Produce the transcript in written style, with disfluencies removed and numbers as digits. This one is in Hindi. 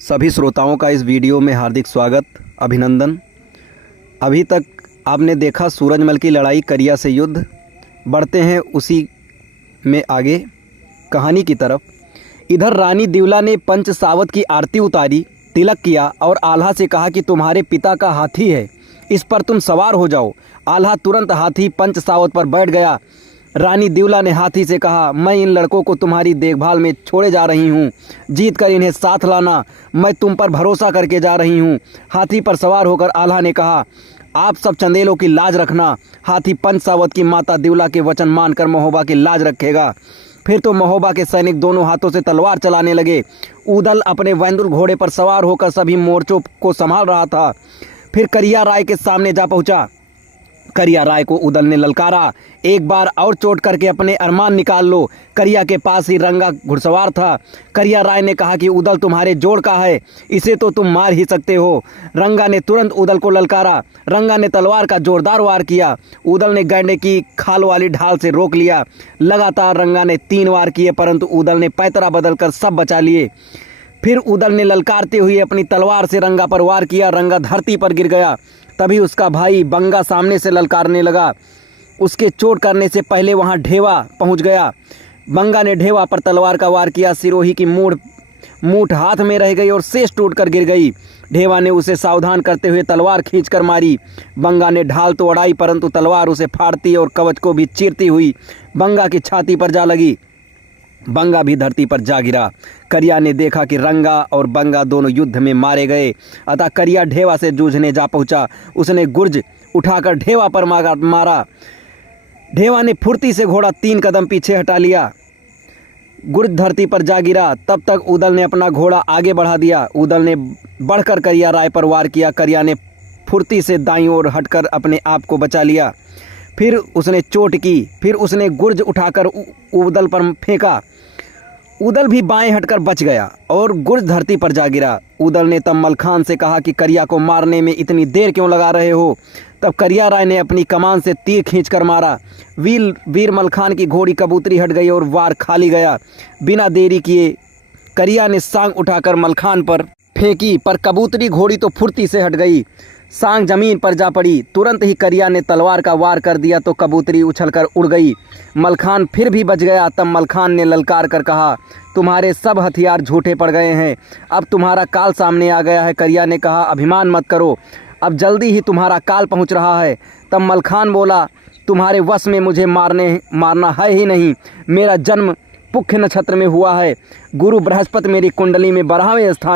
सभी श्रोताओं का इस वीडियो में हार्दिक स्वागत, अभिनंदन। अभी तक आपने देखा सूरजमल की लड़ाई, करिया से युद्ध। बढ़ते हैं उसी में आगे कहानी की तरफ। इधर रानी दिवला ने पंच सावत की आरती उतारी, तिलक किया और आल्हा से कहा कि तुम्हारे पिता का हाथी है, इस पर तुम सवार हो जाओ। आल्हा तुरंत हाथी पंच सावत पर बैठ गया। रानी दिवला ने हाथी से कहा, मैं इन लड़कों को तुम्हारी देखभाल में छोड़े जा रही हूँ, जीत कर इन्हें साथ लाना, मैं तुम पर भरोसा करके जा रही हूँ। हाथी पर सवार होकर आल्हा ने कहा, आप सब चंदेलों की लाज रखना। हाथी पंच सावत की माता दिवला के वचन मानकर महोबा की लाज रखेगा। फिर तो महोबा के सैनिक दोनों हाथों से तलवार चलाने लगे। उदल अपने वैंदुल घोड़े पर सवार होकर सभी मोर्चों को संभाल रहा था। फिर करिया राय के सामने जा पहुंचा। करिया राय को उदल ने ललकारा, एक बार और चोट करके अपने अरमान निकाल लो। करिया के पास ही रंगा घुड़सवार था। करिया राय ने कहा कि उदल तुम्हारे जोड़ का है, इसे तो तुम मार ही सकते हो। रंगा ने तुरंत उदल को ललकारा। रंगा ने तलवार का जोरदार वार किया। उदल ने गैंडे की खाल वाली ढाल से रोक लिया। लगातार रंगा ने 3 वार किए, परंतु उदल ने पैतरा बदलकर सब बचा लिए। फिर उदल ने ललकारते हुए अपनी तलवार से रंगा पर वार किया। रंगा धरती पर गिर गया। तभी उसका भाई बंगा सामने से ललकारने लगा। उसके चोट करने से पहले वहां ढेवा पहुंच गया। बंगा ने ढेवा पर तलवार का वार किया। सिरोही की मूठ हाथ में रह गई और शेष टूटकर गिर गई। ढेवा ने उसे सावधान करते हुए तलवार खींचकर मारी। बंगा ने ढाल तो अड़ाई, परंतु तलवार उसे फाड़ती और कवच को भी चीरती हुई बंगा की छाती पर जा लगी। बंगा भी धरती पर जा गिरा। करिया ने देखा कि रंगा और बंगा दोनों युद्ध में मारे गए। अतः करिया ढेवा से जूझने जा पहुंचा। उसने गुर्ज उठाकर ढेवा पर मारा। ढेवा ने फुर्ती से घोड़ा 3 कदम पीछे हटा लिया। गुर्ज धरती पर जा गिरा। तब तक उदल ने अपना घोड़ा आगे बढ़ा दिया। उदल ने बढ़कर करिया राय पर वार किया। करिया ने फुर्ती से दाईं ओर हटकर अपने आप को बचा लिया। फिर उसने चोट की। फिर उसने गुर्ज उठाकर उदल पर फेंका। उदल भी बाएं हटकर बच गया और गुर्ज धरती पर जा गिरा। उदल ने तब मलखान से कहा कि करिया को मारने में इतनी देर क्यों लगा रहे हो। तब करिया राय ने अपनी कमान से तीर खींचकर मारा। वीर मलखान की घोड़ी कबूतरी हट गई और वार खाली गया। बिना देरी किए करिया ने सांग उठाकर मलखान पर फेंकी, पर कबूतरी घोड़ी तो फुर्ती से हट गई। सांग जमीन पर जा पड़ी। तुरंत ही करिया ने तलवार का वार कर दिया तो कबूतरी उछलकर उड़ गई। मलखान फिर भी बच गया। तब मलखान ने ललकार कर कहा, तुम्हारे सब हथियार झूठे पड़ गए हैं, अब तुम्हारा काल सामने आ गया है। करिया ने कहा, अभिमान मत करो, अब जल्दी ही तुम्हारा काल पहुंच रहा है। तब मलखान बोला, तुम्हारे वश में मुझे मारना है ही नहीं। मेरा जन्म पुख्य नक्षत्र में हुआ है। गुरु बृहस्पति मेरी कुंडली में 12वें स्थान